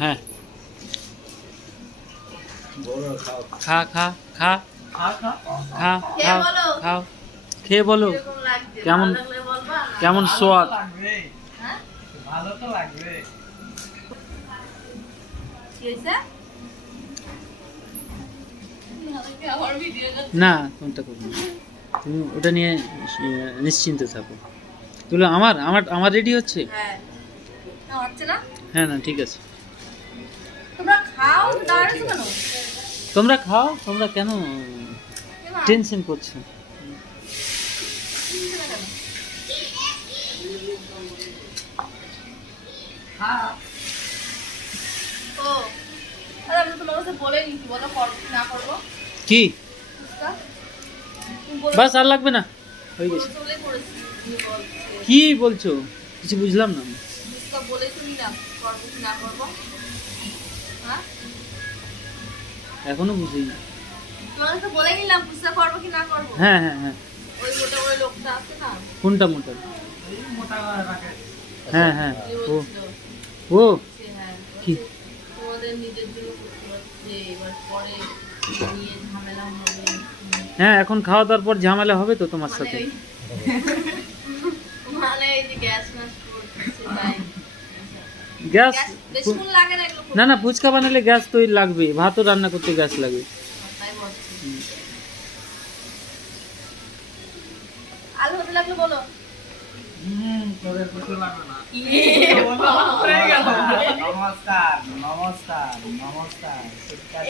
হ্যাঁ খা খা খা খা খাও খাও খেয়ে বলো কেমন কেমন স্বাদ। ভালো তো লাগবে। না কোনটা করবো না। তুমি ওটা নিয়ে নিশ্চিন্ত থাকো। তুলো আমার আমার আমার রেডি হচ্ছে। হ্যাঁ না ঠিক আছে তোমরা খাও তোমরা কেন টেনশন করছো। কি বাস আর লাগবে না হয়ে গেছে। কি বলছো কিছু বুঝলাম না। এখনো বুঝিনি। বলে নিলাম বুঝতে পারবো কি না করবো। হ্যাঁ হ্যাঁ হ্যাঁ ওই মোটা ওই লোকটা আছে না, কোনটা মোটা। এই মোটা রাখে। হ্যাঁ হ্যাঁ ও ও হ্যাঁ কি তোমাদের নিজের জন্য করতে হচ্ছে, এবার পরে নিয়ে ঝামেলা হবে। হ্যাঁ এখন খাওয়া দাওয়ার পর ঝামেলা হবে তো তোমার মানে সাথে। মানে এই যে গ্যাস ম্যাস করতেছে তাই। গ্যাস গ্যাস বেশিক্ষণ লাগে না এগুলো করতে। না না ফুচকা বানালে গ্যাস তো লাগবে ভাতও রান্না করতে গ্যাস লাগবে। তাই বলছি। আলু হতে লাগলো বলো। তোদের কিছু লাগবে না। ইয়ে বাবা। নমস্কার নমস্কার নমস্কার।